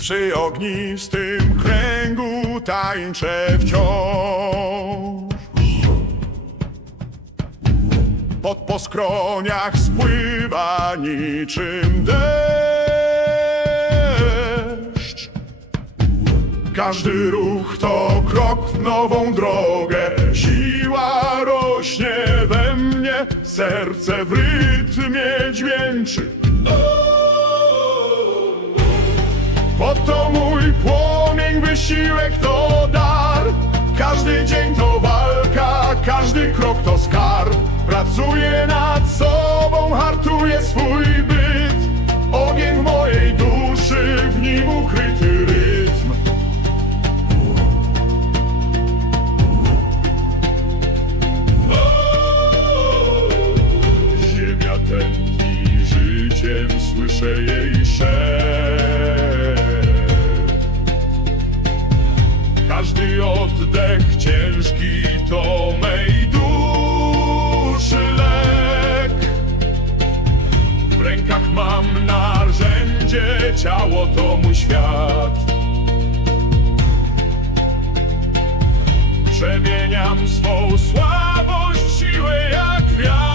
Przy ognistym kręgu tańczę wciąż. Pod poskroniach spływa niczym deszcz. Każdy ruch to krok w nową drogę. Siła rośnie we mnie Serce w rytmie dźwięczy wysiłek to dar. Każdy dzień to walka, każdy krok to skarb. Pracuję nad sobą, hartuję swój byt. Ogień w mojej duszy, w nim ukryty rytm. Ziemia tętni życiem, słyszę jej szept Każdy oddech ciężki to mej duszy lek. W rękach mam narzędzie, ciało to mój świat. Przemieniam swą słabość siłę jak wiatr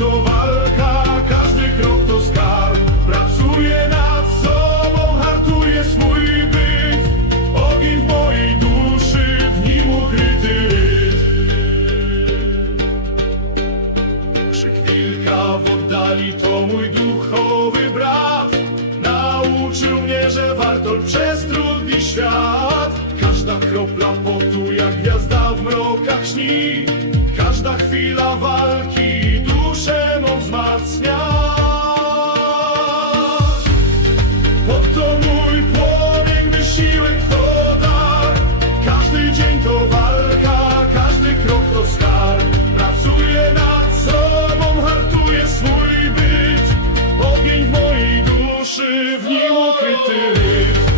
to walka, każdy krok to skarb Pracuję nad sobą, hartuję swój byt. Ogień w mojej duszy, w nim ukryty rytm Krzyk wilka w oddali to mój duchowy brat. Nauczył mnie, że warto przez trudny świat. Każda kropla potu jak gwiazda w mrokach śni. Każda chwila walki душевні мокрі тири.